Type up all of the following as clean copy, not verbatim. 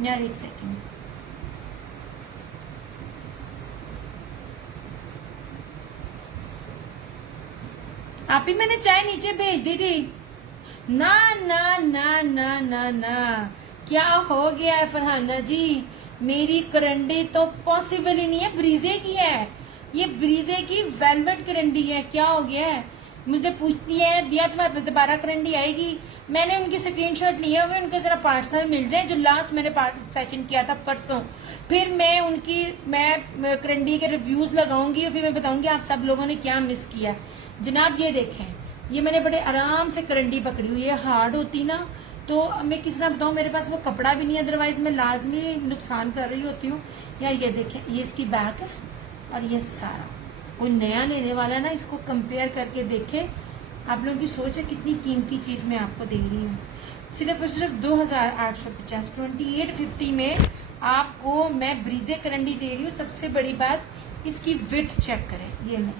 यार एक सेकंड, आप ही मैंने चाय नीचे भेज दी थी। ना ना ना ना ना ना, क्या हो गया है फरहाना जी? मेरी करंडी तो पॉसिबल ही नहीं है, ब्रीजे की है ये, ब्रीजे की वेलवेट करंडी है। क्या हो गया है? मुझे पूछती है दिया तुम्हारे पास दोबारा करंडी आएगी? मैंने उनकी स्क्रीनशॉट लिया हुए, उनको जरा पार्सल मिल जाए जो लास्ट मैंने सेशन किया था परसों, फिर मैं करंडी के रिव्यूज लगाऊंगी और फिर मैं बताऊंगी आप सब लोगों ने क्या मिस किया। जनाब ये देखें, ये मैंने बड़े आराम से करंडी पकड़ी हुई है। हार्ड होती ना तो मैं किस तरह बताऊं, मेरे पास वो कपड़ा भी नहीं है, अदरवाइज मैं लाजमी नुकसान कर रही होती हूँ। यार ये देखें, ये इसकी बैक है और ये सारा। कोई नया लेने वाला ना इसको कंपेयर करके देखे। आप लोगों की सोच है कितनी कीमती चीज मैं आपको दे रही हूँ। सिर्फ और सिर्फ 2850 2850 में आपको मैं ब्रीजे करंडी दे रही हूँ। सबसे बड़ी बात, इसकी विड्थ चेक करें, ये मैं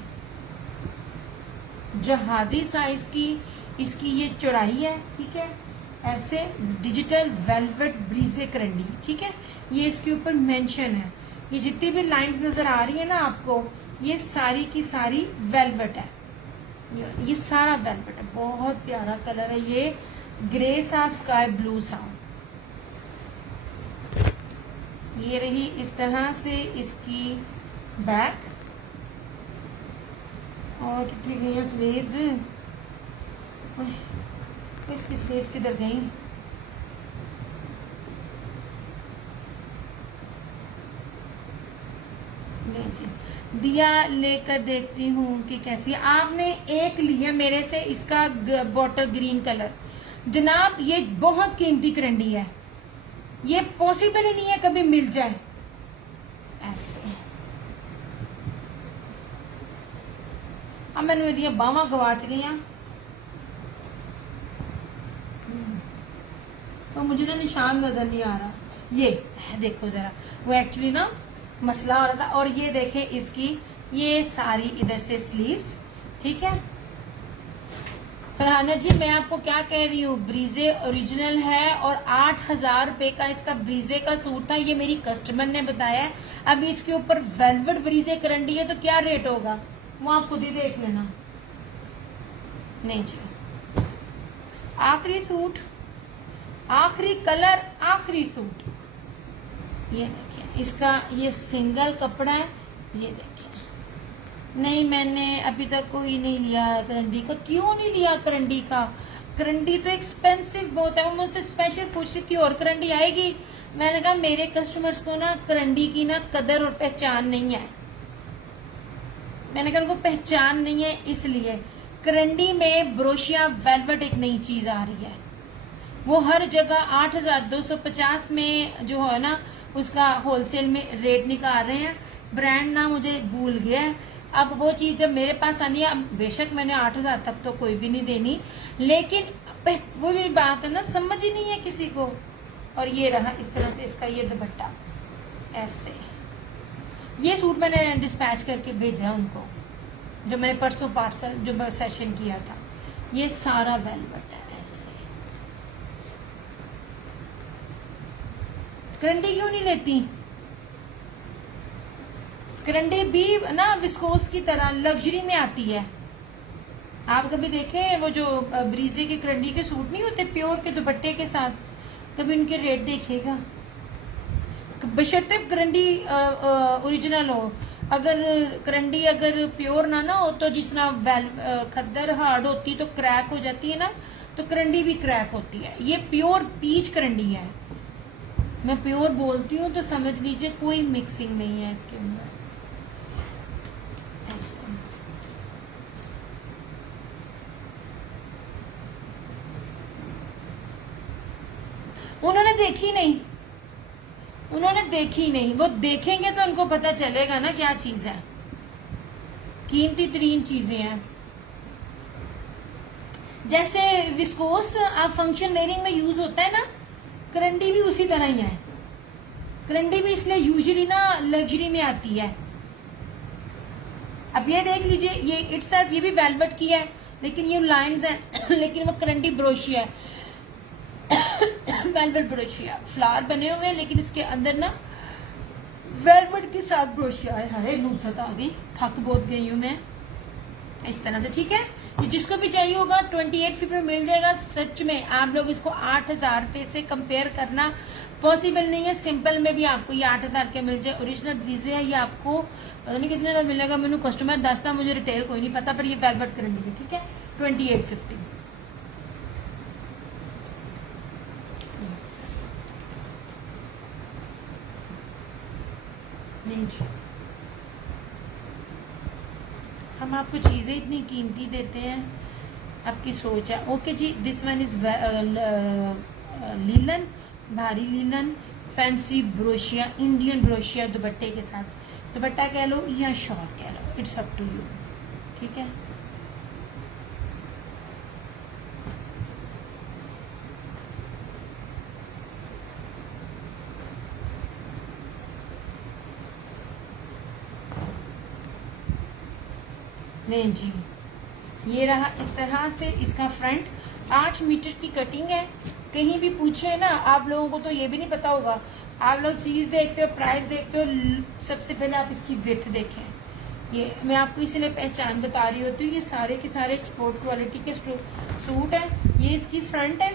जहाजी साइज की इसकी ये चौड़ाई है, ठीक है। ऐसे डिजिटल वेलवेट ब्रीजे करंडी, ठीक है। ये इसके ऊपर मेंशन है, ये जितनी भी लाइंस नजर आ रही है ना आपको, ये सारी की सारी वेलवेट है। ये सारा वेलवेट है, बहुत प्यारा कलर है ये, ग्रे सा स्काई ब्लू सा। ये रही इस तरह से इसकी बैक, और कितनी गई है स्लीव्स, इसकी स्लीव्स किधर गई? दिया लेकर देखती हूँ कि कैसी। आपने एक लिया मेरे से इसका बॉटल ग्रीन कलर। जनाब ये बहुत कीमती करंडी है, ये पॉसिबल ही नहीं है कभी मिल जाए ऐसे। अब मैंने मेरी बावां गवाच गई, तो मुझे ना निशान नजर नहीं आ रहा। ये देखो जरा, वो एक्चुअली ना मसला हो रहा था। और ये देखे इसकी ये सारी इधर से स्लीव्स, ठीक है। फरहाना जी मैं आपको क्या कह रही हूँ, ब्रीजे ओरिजिनल है और 8000 रुपए का इसका ब्रीजे का सूट था, ये मेरी कस्टमर ने बताया है। अब इसके ऊपर वेलवेट ब्रीजे करंडी है तो क्या रेट होगा वो आप खुद ही देख लेना। नहीं जी, आखिरी सूट, आखिरी कलर, आखिरी सूट। ये देखिए इसका ये सिंगल कपड़ा है, ये देखिए। नहीं मैंने अभी तक कोई नहीं लिया करंडी का। क्यों नहीं लिया करंडी का? करंडी तो एक्सपेंसिव बहुत है। वो मुझसे स्पेशल पूछ रही थी और करंडी आएगी। मैंने कहा मेरे कस्टमर्स को ना करंडी की ना कदर और पहचान नहीं है। मैंने कहा उनको पहचान नहीं है, इसलिए करंडी में ब्रोशिया वेलवेट एक नई चीज आ रही है। वो हर जगह 8250 में जो है ना उसका होलसेल में रेट निकाल रहे हैं। ब्रांड ना मुझे भूल गया है। अब वो चीज जब मेरे पास आनी है, बेशक मैंने 8000 तक तो कोई भी नहीं देनी, लेकिन वो भी बात है ना, समझ ही नहीं है किसी को। और ये रहा इस तरह से इसका ये दुपट्टा ऐसे। ये सूट मैंने डिस्पैच करके भेजा उनको, जो मैंने परसों पार्सल जो सेशन किया था। ये सारा वेलवेट है ऐसे। करंडी क्यों नहीं लेती? करंडी भी ना विस्कोस की तरह लग्जरी में आती है। आप कभी देखें वो जो ब्रीजे के करंडी के सूट नहीं होते प्योर के दुपट्टे के साथ, कभी उनके रेट देखिएगा। बशर्ते करंडी ओरिजिनल हो। अगर करंडी अगर प्योर ना हो तो जिस तरह खद्दर हार्ड होती तो क्रैक हो जाती है ना, तो करंडी भी क्रैक होती है। ये प्योर पीच करंडी है। मैं प्योर बोलती हूँ तो समझ लीजिए कोई मिक्सिंग नहीं है इसके अंदर। उन्होंने देखी नहीं, उन्होंने देखी नहीं। वो देखेंगे तो उनको पता चलेगा ना क्या चीज है। कीमती तरीन चीजें हैं। जैसे विस्कोस फंक्शन वेयरिंग में यूज होता है ना, करंडी भी उसी तरह ही है। करंडी भी इसलिए यूजुअली ना लग्जरी में आती है। अब ये देख लीजिए, ये इटसेल्फ ये भी वेलवेट की है, लेकिन ये लाइंस हैं लेकिन वो करंडी ब्रोशिया है। वेलवेट ब्रोशिया, फ्लावर बने हुए हैं लेकिन इसके अंदर ना वेलवेट के साथ ब्रोशिया है। अरे नुसरत आ गई, थक बहुत गई हूँ मैं। इस तरह से ठीक है, ये जिसको भी चाहिए होगा 2850 में मिल जाएगा। सच में आप लोग इसको 8000 रुपए से कंपेयर करना पॉसिबल नहीं है। सिंपल में भी आपको ये 8000 के मिल जाए। ओरिजिनल ब्रीजे है, ये आपको पता नहीं कितने का मिलेगा, मैंने कस्टमर दसता, मुझे रिटेल कोई नहीं पता, पर ये वेलवेट गारंटी है। ठीक है, 2850। नहीं जी, हम आपको चीजें इतनी कीमती देते हैं, आपकी सोच है। Okay ji, this one is linen, भारी लीलन, फैंसी ब्रोशिया, इंडियन ब्रोशिया दुपट्टे के साथ। दुपट्टा कह लो या शॉल कह लो, इट्स अप टू यू। ठीक है, नहीं जी, ये रहा इस तरह से इसका फ्रंट। 8 मीटर की कटिंग है। कहीं भी पूछे ना आप लोगों को तो ये भी नहीं पता होगा। आप लोग चीज देखते हो, प्राइस देखते हो, सबसे पहले आप इसकी विड्थ देखें। ये मैं आपको इसलिए पहचान बता रही होती हूँ, ये सारे के सारे एक्सपोर्ट क्वालिटी के सूट है। ये इसकी फ्रंट है,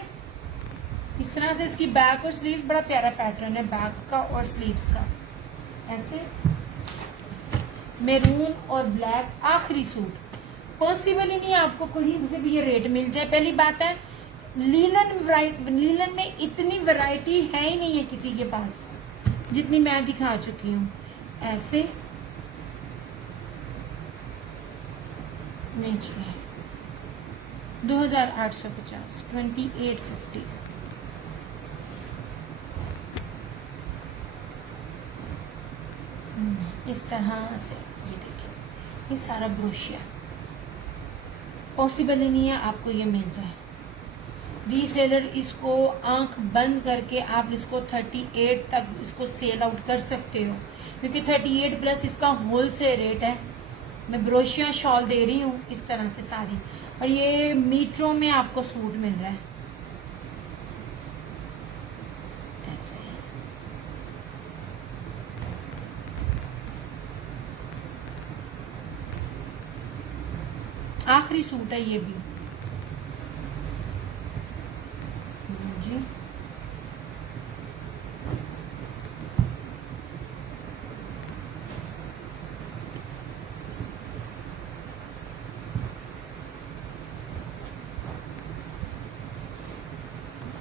इस तरह से इसकी बैक और स्लीव, बड़ा प्यारा पैटर्न है बैक का और स्लीव्स का। ऐसे मैरून और ब्लैक आखिरी सूट, पॉसिबल ही नहीं आपको कहीं से भी ये रेट मिल जाए। पहली बात है लीलन में इतनी वैरायटी है ही नहीं है किसी के पास जितनी मैं दिखा चुकी हूँ। ऐसे नेचुरल 2850, 2850। इस तरह से ये देखिए, ये सारा ब्रोशिया, पॉसिबल ही नहीं है आपको ये मिल जाए। रीसेलर इसको आंख बंद करके आप इसको 38 तक इसको सेल आउट कर सकते हो, क्योंकि 38 प्लस इसका होलसेल रेट है। मैं ब्रोशिया शॉल दे रही हूँ इस तरह से सारी, और ये मीटरों में आपको सूट मिल रहा है। आखिरी सूट है ये भी जी।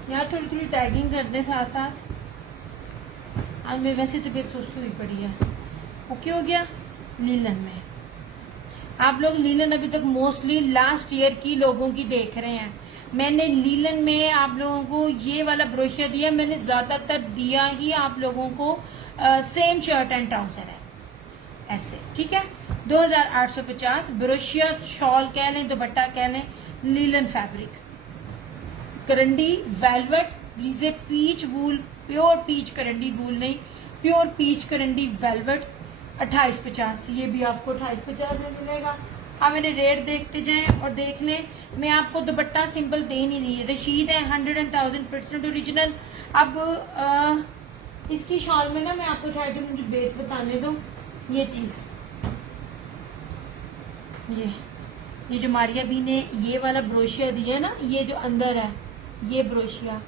यार थोड़ी थोड़ी टैगिंग कर दे साथ साथ। आज मेरी वैसे तबीयत सुस्त हुई पड़ी है। ओके हो गया। लीलन में आप लोग लीलन अभी तक मोस्टली लास्ट ईयर की लोगों की देख रहे हैं। मैंने लीलन में आप लोगों को ये वाला ब्रोशिया दिया, मैंने ज्यादातर दिया ही आप लोगों को सेम शर्ट एंड ट्राउजर है ऐसे। ठीक है, 2850 ब्रोशिया शॉल कह लें, दुपट्टा कह लें, लीलन फैब्रिक, करंडी वेलवेट, ब्रीजे पीच वूल, प्योर पीच करंडी वूल नहीं, प्योर पीच करंडी वेलवेट, 2850। ये भी आपको 2850 में मिलेगा। आप मेरे रेट देखते जाएं और देख लें। मैं आपको दुपट्टा सिंपल दे नहीं दी, रशीद है 100,000% ओरिजिनल। अब इसकी शॉल में ना मैं आपको ट्राई टू मुझे बेस बताने दो। ये चीज ये जो मारिया भी ने ये वाला ब्रोशिया दिया है ना, ये जो अंदर है ये ब्रोशिया,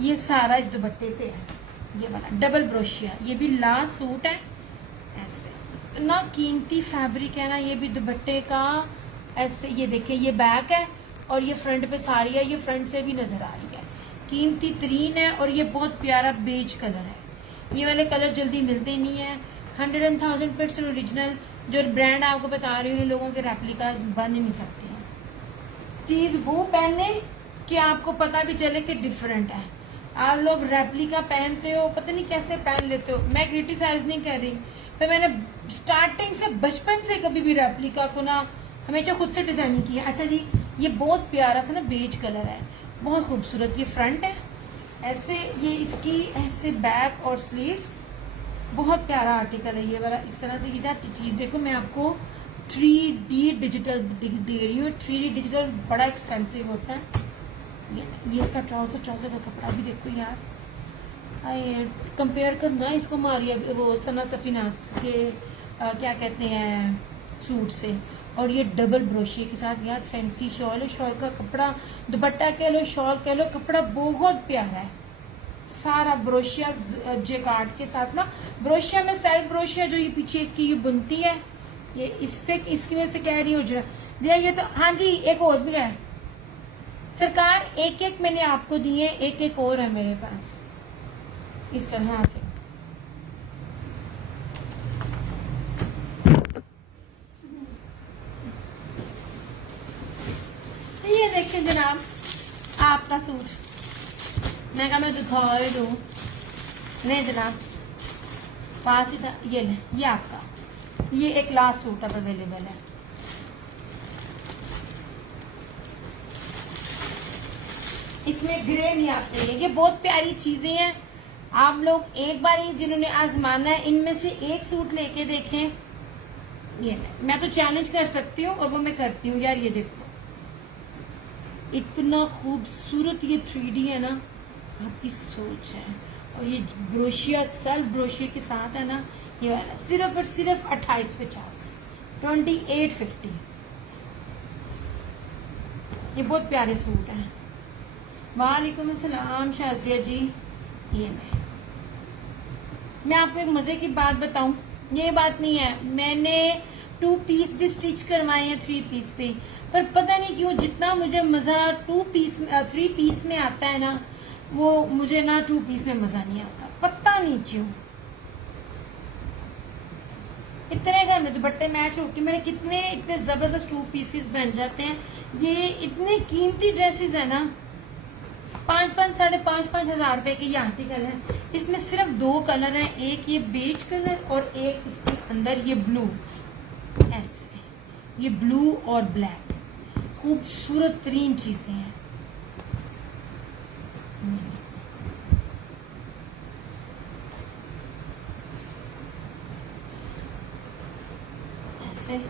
ये सारा इस दुपट्टे पे है। ये वाला डबल ब्रोशिया, ये भी लास्ट सूट है। ऐसे ना कीमती फैब्रिक है ना, ये भी दुपट्टे का ऐसे। ये देखिए, ये बैक है और ये फ्रंट पे साड़ी है, ये फ्रंट से भी नजर आ रही है, कीमती तरीन है। और ये बहुत प्यारा बेज कलर है, ये वाले कलर जल्दी मिलते नहीं है। 100,000% ओरिजिनल। जो ब्रांड आपको बता रही हूँ, लोगों के रेप्लिकास बन नहीं सकते हैं। चीज वो पहने कि आपको पता भी चले कि डिफरेंट है। आप लोग रेप्लिका पहनते हो, पता नहीं कैसे पहन लेते हो। मैं क्रिटिसाइज नहीं कर रही, पर मैंने स्टार्टिंग से बचपन से कभी भी रेप्लिका को ना हमेशा खुद से डिजाइनिंग की है। अच्छा जी, ये बहुत प्यारा सा ना बेज कलर है, बहुत खूबसूरत। ये फ्रंट है ऐसे, ये इसकी ऐसे बैक और स्लीव्स, बहुत प्यारा आर्टिकल है ये वाला। इस तरह से इधर चीज देखो, मैं आपको 3D डिजिटल दे रही हूँ। 3D डिजिटल बड़ा एक्सपेंसिव होता है। ये इसका ट्राउजर का कपड़ा भी देखो यार, कंपेयर करना इसको मारिया वो सना सफीनास के क्या कहते हैं सूट से, और ये डबल ब्रोशिए के साथ यार फैंसी शॉल है। शॉल का कपड़ा, दुपट्टा कह लो, शॉल कह लो, कपड़ा बहुत प्यारा है। सारा ब्रोशिया जेकार्ड के साथ ना, ब्रोशिया में सेल्फ ब्रोशिया जो ये पीछे इसकी ये बुनती है, ये इससे इसकी वजह से कह रही हूँ दिया ये तो। हाँ जी, एक और भी है सरकार, एक एक मैंने आपको दिए, एक एक और है मेरे पास इस तरह से। ये देखिए जनाब आपका सूट, मैं कहा मैं दिखा दूं, नहीं जनाब पास ही था, ये ले, ये आपका, ये एक लास्ट सूट अब अवेलेबल है। इसमें ग्रे नहीं आते हैं, ये बहुत प्यारी चीजें हैं। आप लोग एक बार ही जिन्होंने आजमाना है इनमें से एक सूट लेके देखें। ये नहीं, मैं तो चैलेंज कर सकती हूँ और वो मैं करती हूँ यार। ये देखो इतना खूबसूरत ये 3D है ना, आपकी सोच है। और ये ब्रोशिया सेल्फ ब्रोशिया के साथ है ना, ये वाला सिर्फ और सिर्फ 2850, 2850। ये बहुत प्यारे सूट हैं। वालेकुम अस्सलाम शाजिया जी। ये मैं आपको एक मजे की बात बताऊं, ये बात नहीं है, मैंने 2 पीस भी स्टिच करवाए हैं 3 पीस पे, पर पता नहीं क्यों जितना मुझे मजा 3 पीस में आता है ना, वो मुझे ना 2 पीस में मजा नहीं आता, पता नहीं क्यों। इतने घर में दुपट्टे मैच होके मेरे कितने इतने जबरदस्त 2 पीसेस बन जाते हैं। ये इतने कीमती ड्रेसेस है ना, 5-5, 5.5 हजार रुपए के ये आर्टिकल है। इसमें सिर्फ 2 कलर हैं, एक ये बेज कलर और एक इसके अंदर ये ब्लू, ऐसे ये ब्लू और ब्लैक, खूबसूरत तरीन चीजें हैं। ऐसे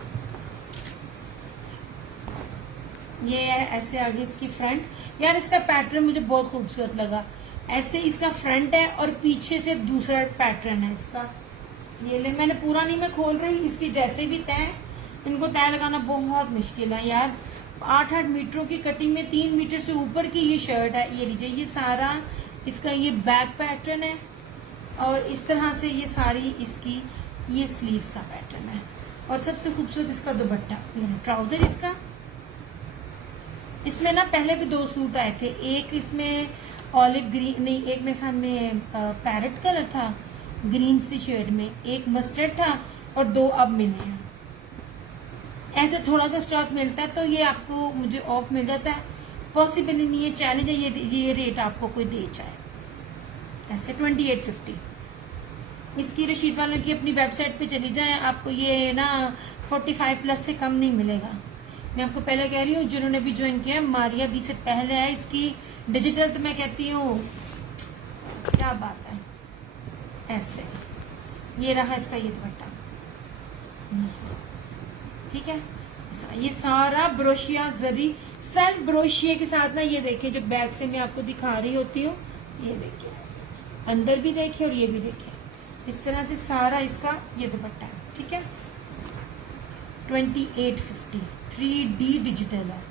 ये है, ऐसे आगे इसकी फ्रंट। यार इसका पैटर्न मुझे बहुत खूबसूरत लगा। ऐसे इसका फ्रंट है और पीछे से दूसरा पैटर्न है इसका। ये ले, मैंने पूरा नहीं मैं खोल रही, इसकी जैसे भी तय, इनको तय लगाना बहुत मुश्किल है यार। 8-8 मीटरों की कटिंग में 3 मीटर से ऊपर की ये शर्ट है। ये लीजिए, ये सारा इसका ये बैक पैटर्न है और इस तरह से ये सारी इसकी ये स्लीव्स का पैटर्न है। और सबसे खूबसूरत इसका दुपट्टा, ट्राउजर इसका। इसमें ना पहले भी 2 सूट आए थे, एक इसमें ऑलिव ग्रीन नहीं, एक मेरे ख्याल में पैरेट कलर था ग्रीन सी शेड में, एक मस्टर्ड था और 2 अब मिले हैं। ऐसे थोड़ा सा स्टॉक मिलता है तो ये आपको मुझे ऑफ मिल जाता है। पॉसिबल नहीं है, चैलेंज है ये रेट आपको कोई दे जाए। ऐसे 2850 इसकी रशीद वालों की अपनी वेबसाइट पे चली जाए, आपको ये ना 45 प्लस से कम नहीं मिलेगा। मैं आपको पहले कह रही हूँ, जिन्होंने भी ज्वाइन किया, मारिया बी से पहले है इसकी डिजिटल, तो मैं कहती हूँ क्या बात है। ऐसे ये रहा इसका ये दुपट्टा, ठीक है। ये सारा ब्रोशिया जरी सेल्फ ब्रोशिया के साथ ना, ये देखिए जो बैक से मैं आपको दिखा रही होती हूँ, ये देखिए अंदर भी देखिए और ये भी देखिए, इस तरह से सारा इसका ये दुपट्टा है, ठीक है। 2850 3D डिजिटल है।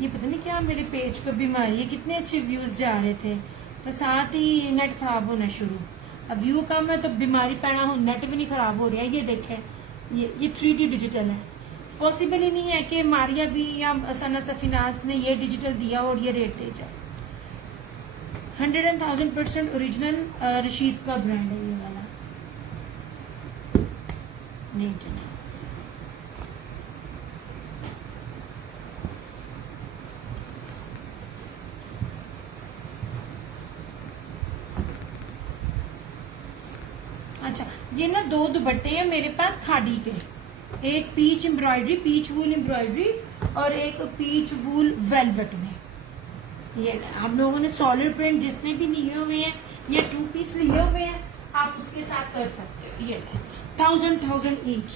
ये पता नहीं क्या मेरे पेज पे बीमारी है, कितने अच्छे व्यूज जा रहे थे तो साथ ही नेट खराब होना शुरू। अब व्यू कम है तो बीमारी पैदा हो, नेट भी नहीं खराब हो रहा है। ये देखें, ये 3D डिजिटल है। पॉसिबल ही नहीं है कि मारिया भी या सना सफीनास ने ये डिजिटल दिया और ये रेट दे जाए। 100% ओरिजिनल रशीद का ब्रांड है ये वाला। नहीं जना, अच्छा ये ना 2 दुपट्टे हैं मेरे पास खादी के, एक पीच एम्ब्रॉयडरी, पीच वूल एम्ब्रॉयडरी और एक पीच वूल वेलवेट में। ये आप लोगों ने सॉलिड प्रिंट जिसने भी लिए हुए हैं या 2 पीस लिए हुए हैं आप उसके साथ कर सकते हो। ये 1000 ईच।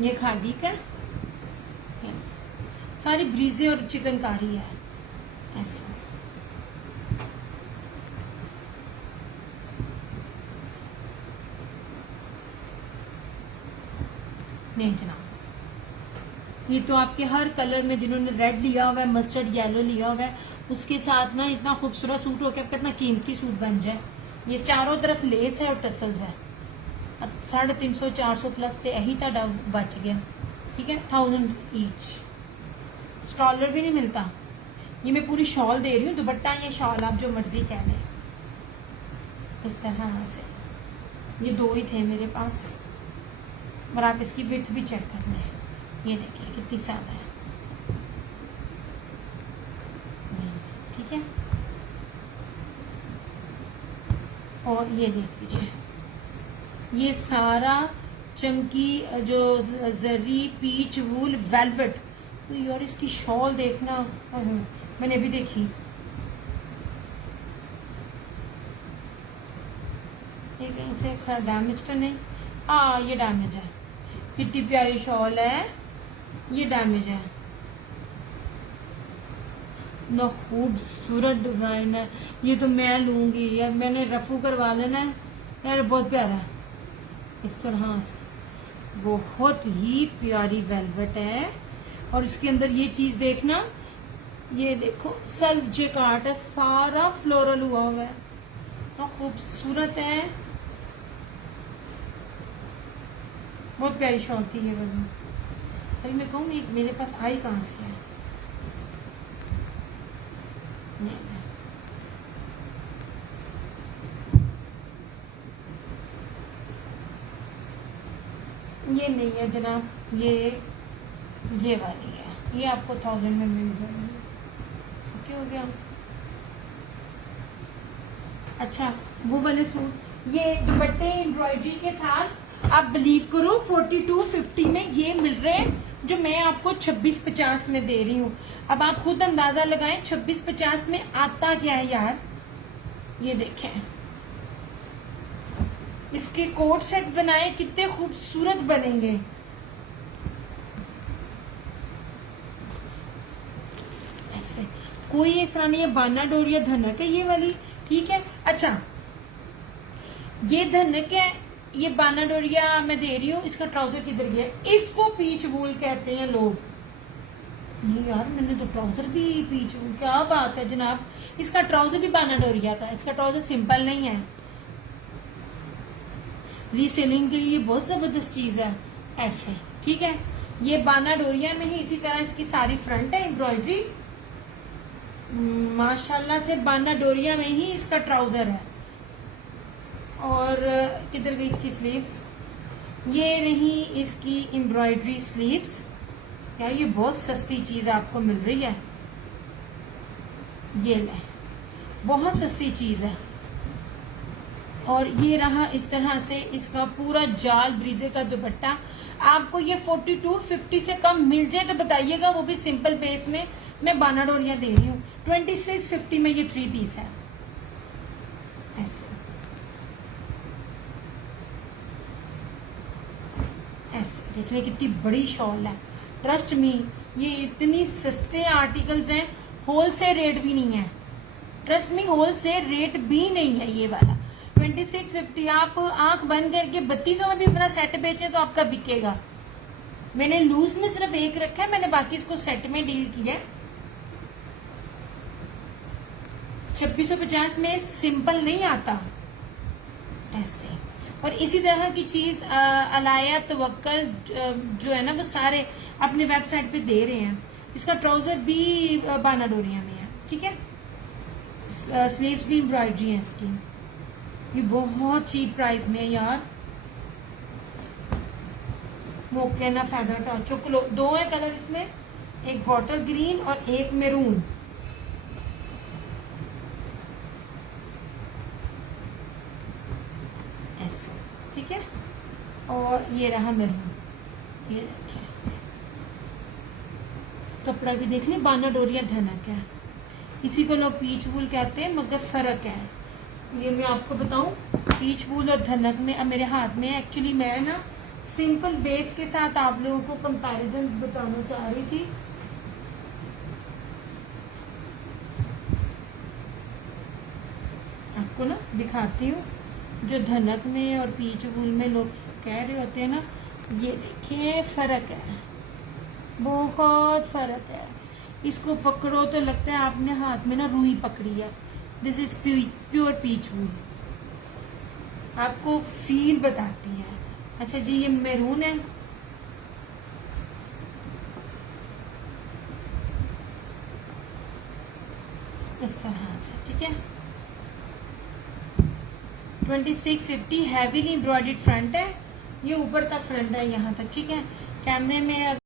ये खादी का सारी ब्रीजे और चिकनकारी है ऐसा। नहीं जनाब, ये तो आपके हर कलर में, जिन्होंने रेड लिया हुआ है, मस्टर्ड येलो लिया हुआ है, उसके साथ ना इतना खूबसूरत सूट हो के आपका इतना कीमती सूट बन जाए। ये चारों तरफ लेस है और टसल्स है। 350 400 प्लस थे, यही था बच गया। ठीक है, 1000 ईच। स्टॉलर भी नहीं मिलता। ये मैं पूरी शॉल दे रही हूँ, दुपट्टा ये शॉल आप जो मर्जी कह लें। इस तरह से ये दो ही थे मेरे पास, और आप इसकी विड्थ भी चेक कर लें। ये देखिए कितनी ज्यादा है। ठीक है, और ये देख लीजिए, ये सारा चंकी जो जरी पीच वूल वेलवेट। तो यार इसकी शॉल देखना, मैंने अभी देखी। एक से डैमेज तो नहीं, हाँ ये डैमेज है। कितनी प्यारी शॉल है, ये डैमेज है ना, खूबसूरत डिजाइन है। ये तो मैं लूंगी यार, मैंने रफू करवा लेना है यार, बहुत प्यारा है। इस तरह से बहुत ही प्यारी वेलवेट है। और इसके अंदर ये चीज देखना, ये देखो सेल्फ जेकार्ट है, सारा फ्लोरल हुआ हुआ है, तो खूबसूरत है। बहुत प्यारी शॉल थी ये वाली। अरे मैं कहूँ मेरे पास आई कहाँ से है? ये नहीं है जनाब, ये वाली है। ये आपको 1000 में मिल जाएगी। क्या हो गया? अच्छा, वो वाले सूट, ये दुपट्टे एम्ब्रॉयडरी के साथ आप बिलीव करो 4250 में ये मिल रहे हैं, जो मैं आपको 2650 में दे रही हूँ। अब आप खुद अंदाजा लगाएं 2650 में आता क्या है यार। ये देखें, इसके कोट सेट बनाए, कितने खूबसूरत बनेंगे। ऐसे कोई इस तरह नहीं है। बाना डोरिया धनक है ये वाली, ठीक है। अच्छा, ये धनक है, ये बाना डोरिया मैं दे रही हूँ। इसका ट्राउजर किधर गया? इसको पीच वूल कहते हैं लोग। नहीं यार, मैंने तो ट्राउजर भी पीच वूल, क्या बात है जनाब। इसका ट्राउजर भी बाना डोरिया था। इसका ट्राउजर सिंपल नहीं है। रीसेलिंग के लिए बहुत जबरदस्त चीज है ऐसे, ठीक है। ये बाना डोरिया में ही इसी तरह इसकी सारी फ्रंट है एम्ब्रॉयडरी, माशाल्लाह से। बाना डोरिया में ही इसका ट्राउजर है। और किधर गई इसकी स्लीव्स? ये रही इसकी एम्ब्रॉयडरी स्लीव्स। यार ये बहुत सस्ती चीज आपको मिल रही है, ये ले, बहुत सस्ती चीज है। और ये रहा इस तरह से इसका पूरा जाल ब्रीजे का दुपट्टा। आपको ये 4250 से कम मिल जाए तो बताइएगा, वो भी सिंपल बेस में। मैं बाना डोरिया दे रही हूँ 2650 में। ये 3 पीस है ऐसे, ऐसे देखिए कितनी बड़ी शॉल है। ट्रस्ट मी, ये इतनी सस्ते आर्टिकल्स हैं, होलसेल रेट भी नहीं है। ट्रस्ट मी, होलसेल रेट भी नहीं है ये वाला 2650। आप आंख बंद करके 3200 में भी अपना सेट बेचे तो आपका बिकेगा। मैंने लूज में सिर्फ एक रखा है, मैंने बाकी इसको सेट में डील किया है। 2650 में सिंपल नहीं आता ऐसे। और इसी तरह की चीज अलाया तवक्कल जो है ना, वो सारे अपने वेबसाइट पे दे रहे हैं। इसका ट्राउजर भी बाना डोरिया में है, ठीक है। स्लीव्स भी एम्ब्रॉयडरी है इसकी। ये बहुत चीप प्राइस में है यार। मोकेना फेदर टच चोकलो, 2 है कलर इसमें, एक बॉटल ग्रीन और एक मैरून। ऐसे, ठीक है। और ये रहा मैरून। ये देखिए, कपड़ा भी देख लें, बाना डोरिया धनक है। इसी को लोग पीच वूल कहते हैं, मगर फर्क है। ये मैं आपको बताऊं, पीच वूल और धनक में अब मेरे हाथ में एक्चुअली मैं ना सिंपल बेस के साथ आप लोगों को कंपैरिजन बताना चाह रही थी। आपको ना दिखाती हूँ, जो धनक में और पीच वूल में लोग कह रहे होते हैं ना, ये देखिए फर्क है, बहुत फर्क है। इसको पकड़ो तो लगता है आपने हाथ में ना रुई पकड़ी है। दिस इज प्योर पीच वूल, आपको फील बताती है। अच्छा जी, ये मैरून है, इस तरह से, ठीक है। 2650 हैवीली एम्ब्रॉयडर्ड फ्रंट है, ये ऊपर तक फ्रंट है यहाँ तक, ठीक है। कैमरे में